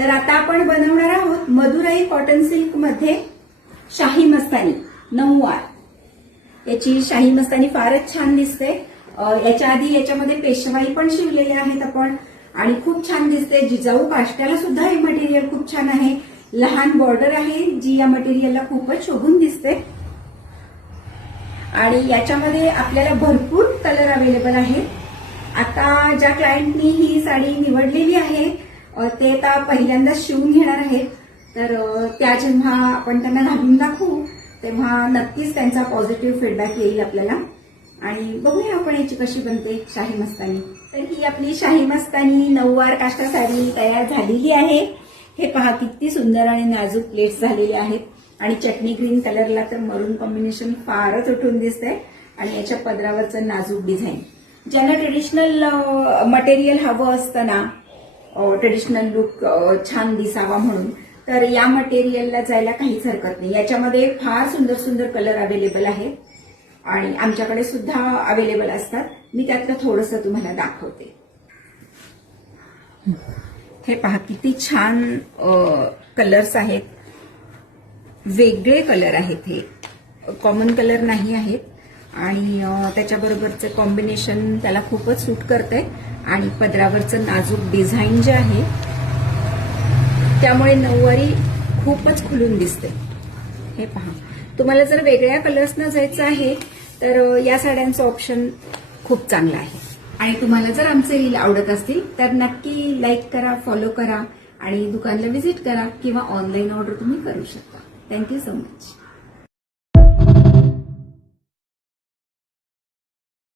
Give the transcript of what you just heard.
तर आता आपण बनवणार आहोत मदुराई कॉटन सिल्क मध्ये शाही मस्तानी नऊवार। याची शाही मस्तानी फारच छान दिसते। याच्या आधी याच्यामध्ये पेशवाई पण शिवलेले आहेत आपण आणि खूप छान दिसते। जिजाऊ काष्ट्याला सुद्धा हे मटेरियल खूप छान आहे। लहान बॉर्डर आहे जी या मटेरियलला खूपच शोभून दिसते आणि याच्यामध्ये आपल्याला भरपूर कलर अवेलेबल आहेत। आता ज्या क्लायंटनी ही साडी निवडलेली आहे ते आता पहिल्यांदाच शिवून घेणार आहेत, तर त्या जेव्हा आपण त्यांना घालून दाखवू तेव्हा नक्कीच त्यांचा पॉझिटिव्ह फीडबॅक येईल आपल्याला। आणि बघूया आपण याची कशी बनते शाही मस्तानी। तर ही आपली शाही मस्तानी नऊवार काष्टा साडी तयार झालेली आहे। हे पहा किती सुंदर आणि नाजूक प्लेट्स झालेले आहेत आणि चटणी ग्रीन कलरला तर मरून कॉम्बिनेशन फारच उठून दिसते आणि याच्या पदरावरचं नाजूक डिझाईन। ज्यांना ट्रेडिशनल मटेरियल हवं असतं ना, ट्रेडिशनल लुक छान दिसावा म्हणून, तर या मटेरियलला जायला काहीच हरकत नाही। याच्यामध्ये फार सुंदर सुंदर कलर अवेलेबल आहेत आणि आमच्याकडे सुद्धा अवेलेबल असतात। मी त्यातलं थोडंसं तुम्हाला दाखवते। हे पहा किती छान कलर्स आहेत, वेगळे कलर आहेत, हे कॉमन कलर नाही आहेत आणि त्याच्याबरोबरचं कॉम्बिनेशन त्याला खूपच सूट करते आणि पदरावरचं नाजूक डिझाईन जे आहे त्यामुळे नऊवारी खूपच खुलून दिसते। हे पहा, तुम्हाला जर वेगळ्या कलर्सनं जायचं आहे तर या साड्यांचं ऑप्शन खूप चांगलं आहे। आणि तुम्हाला जर आमचे रील आवडत असतील तर नक्की लाईक करा, फॉलो करा आणि दुकानला व्हिजिट करा किंवा ऑनलाईन ऑर्डर तुम्ही करू शकता। Thank you so much.